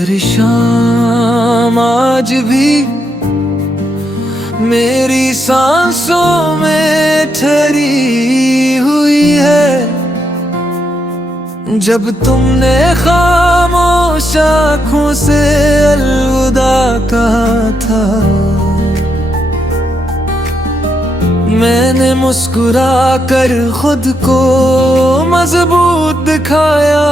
हर शाम आज भी मेरी सांसों में ठहरी हुई है। जब तुमने खामोश आँखों से अलविदा कहा था, मैंने मुस्कुरा कर खुद को मजबूत दिखाया,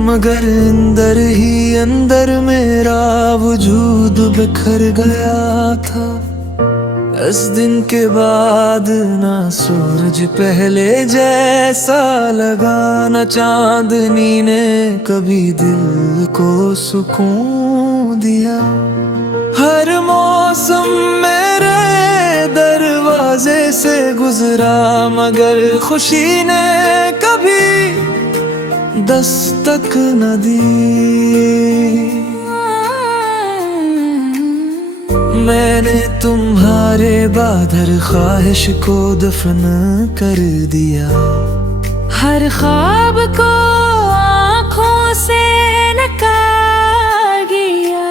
मगर अंदर ही अंदर मेरा वजूद बिखर गया था। इस दिन के बाद ना सूरज पहले जैसा लगा, न चांदनी ने कभी दिल को सुकून दिया। हर मौसम मेरे दरवाजे से गुजरा, मगर खुशी ने कभी दस्तक न दी। मैंने तुम्हारे बाद हर ख्वाहिश को दफन कर दिया, हर ख्वाब को आँखों से नकार गया,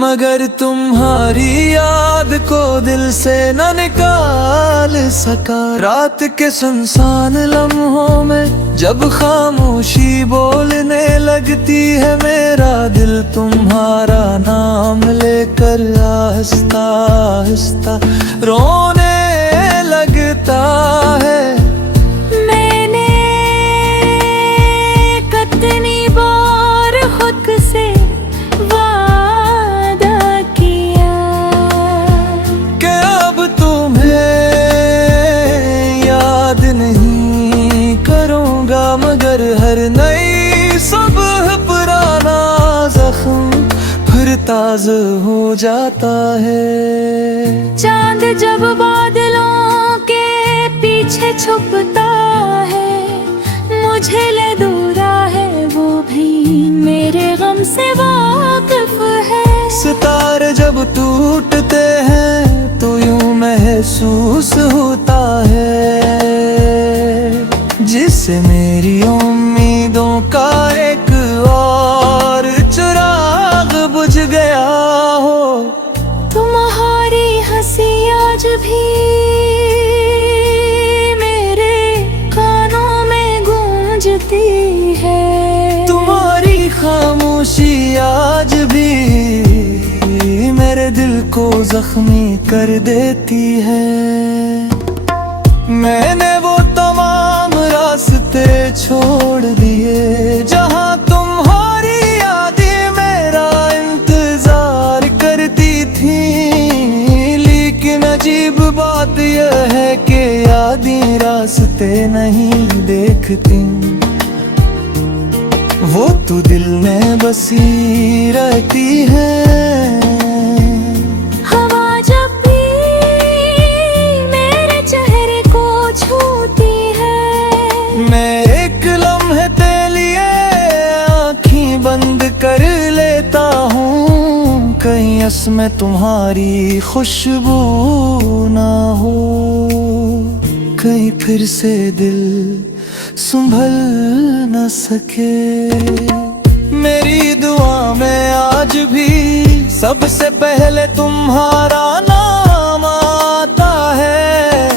मगर तुम्हारी याद को दिल से न निकाल सका। रात के सुनसान लम्हों में जब खामोशी बोलने लगती है, मेरा दिल तुम्हारा नाम लेकर आहिस्ता आहिस्ता रोने लगता है। मैंने कितनी बार खुद से वादा किया कि अब तुम्हें याद नहीं करूँगा, मगर हर नई सुबह पुराना जख्म फिर ताज़ा हो जाता है। चांद जब बादलों के पीछे छुपता है, मुझे ले दूरा है वो भी मेरे गम से वाकिफ है। सितारे जब टूटते हैं तो यूं महसूस होता है, जिससे मेरी उम्मीदों का एक और चिराग बुझ गया हो। तुम्हारी हंसी आज भी मेरे कानों में गूंजती है, तुम्हारी खामोशी आज भी मेरे दिल को जख्मी कर देती है। मैंने वो तमाम रास्ते छोड़ दिए जहां तुम्हारी यादें मेरा इंतजार करती थी, लेकिन अजीब बात यह है कि यादें रास्ते नहीं देखती, वो तो दिल में बसी रहती है। हवा जब भी मेरे चेहरे को छूती है, मैं एक लम्हे के लिए आँखें बंद कर लेता हूँ, कहीं इसमें तुम्हारी खुशबू ना हो, कहीं फिर से दिल संभल न सके। मेरी दुआ में आज भी सबसे पहले तुम्हारा नाम आता है,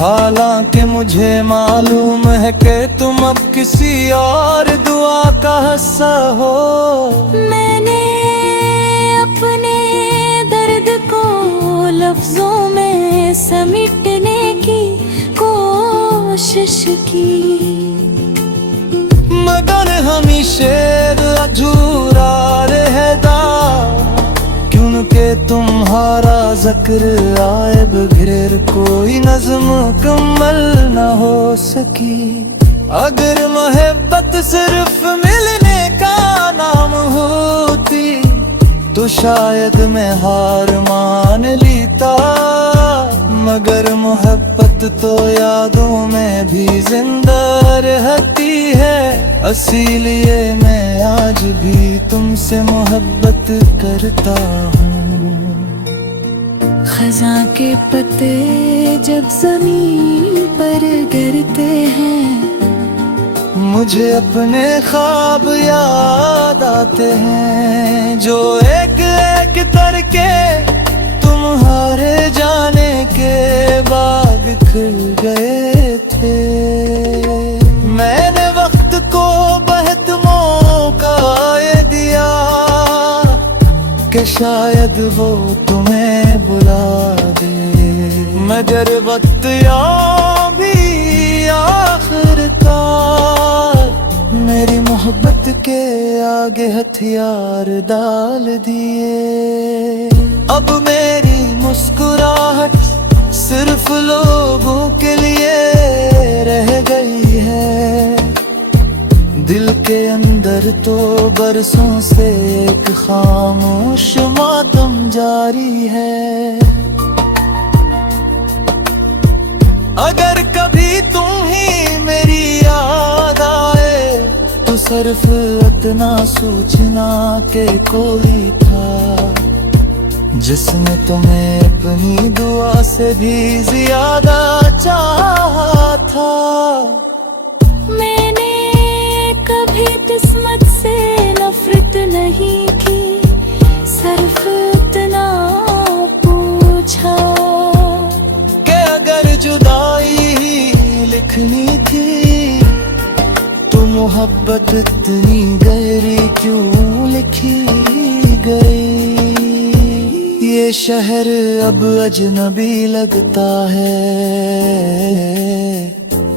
हालांकि मुझे मालूम है कि तुम अब किसी और दुआ का हिस्सा हो। मैंने अपने दर्द को लफ्जों में समेटने की कोशिश की, मगर हमेशा अधूरा रहता, क्योंकि तुम्हारा जिक्र आए बगैर कोई नज़्म मुकम्मल न हो सकी। अगर मोहब्बत सिर्फ मिलने का नाम होती तो शायद मैं हार मान लेता, मगर मोहब्बत तो यादों में भी जिंदा रहती है, इसीलिए मैं आज भी तुमसे मोहब्बत करता हूँ। खज़ां के पत्ते जब ज़मीन पर गिरते हैं, मुझे अपने ख्वाब याद आते हैं जो एक एक करके तुम्हारे जाने के बाद खिल गए थे। मैंने वक्त को बहुत मौका ये दिया कि शायद वो तुम्हें बुला दे, मगर वक्त यहाँ भी आखिरकार मेरी मोहब्बत के आगे हथियार डाल दिए। अब मेरी मुस्कुराहट सिर्फ लोगों के लिए रह गई है, दिल के अंदर तो बरसों से एक खामोश मातम जारी है। अगर कभी तुम ही मेरी याद आए तो सिर्फ इतना सोचना कि कोई था जिसने तुम्हें अपनी दुआ से भी ज्यादा चाहा था। मैंने कभी किस्मत से नफरत नहीं की, सिर्फ इतना पूछा कि अगर जुदाई ही लिखनी थी तो मोहब्बत इतनी गहरी क्यों लिखी गई। ये शहर अब अजनबी लगता है,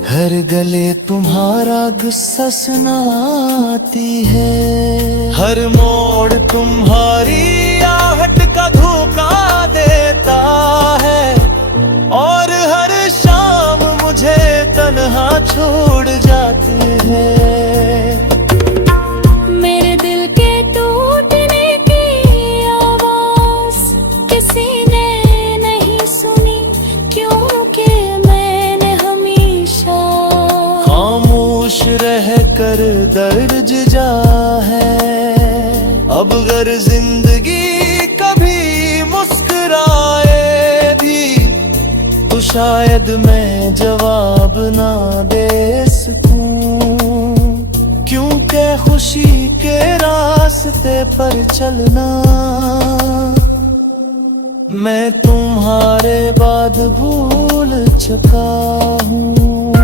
हर गले तुम्हारा गुस्सा सुनाती है, हर मोड़ तुम्हारी आहट का धोखा देता है, और हर शाम मुझे तन्हा छोड़ जाते हैं। मेरे दिल के टूटने की आवाज किसी ने नहीं सुनी, क्योंकि मैंने हमेशा खामोश रह कर दर्ज जा है। अब अगर जिंदगी कभी मुस्कुराए भी तो शायद मैं जवाब ना दे सकूं, क्योंकि खुशी के रास्ते पर चलना मैं तुम्हारे बाद भूल चुका हूँ।